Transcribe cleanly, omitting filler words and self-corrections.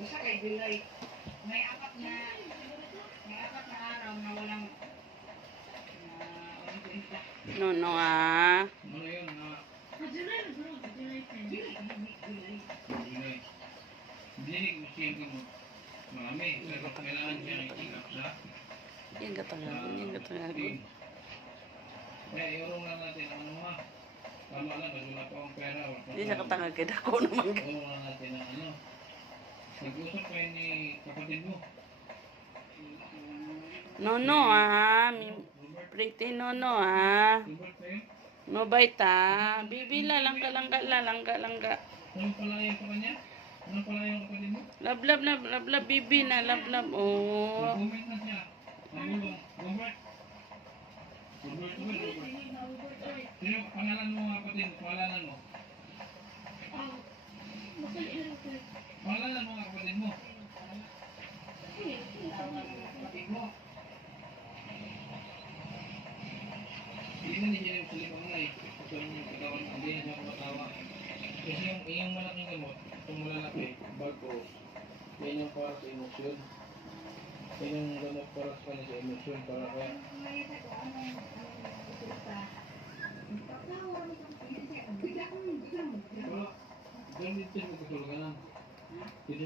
Basta kay July, may apat na araw na walang kwenta. No, ah. Ano yun? July 10. July. Hindi ko siya gamot. Marami. Pero kailangan siya i-check up sa Yan katangagon. eh, iurong lang natin ano nga. Tama lang, wala pa akong pera. Hindi siya katangag kaya ako naman. Iurong lang natin ang ano. Nag-usap kayo ni kapatid mo. No, ah. Pretty no, ah. Robert kayo? No bite, ah. Bibi, langga. Anong palayo pa kanya? Anong palayo ang kapatid mo? Love, bibi na, love. Oh. Nag-comment na siya. Nagulong. Robert. Sino pangalan mo mga kapatid? Pangalanan mo? Pangalanan mo mga kapatid mo? Kapatid mo? Hindi na niya yung salibang na eh. Ito yung katawan. Hindi na siya kumatawa. Kasi yung malaking gamot, itong malalaki, bago, yan yung para sa emosyon. Yan yung gamot para sa kanya sa emosyon. Para kaya wala. Doon dito siya magkatuluganan. Dito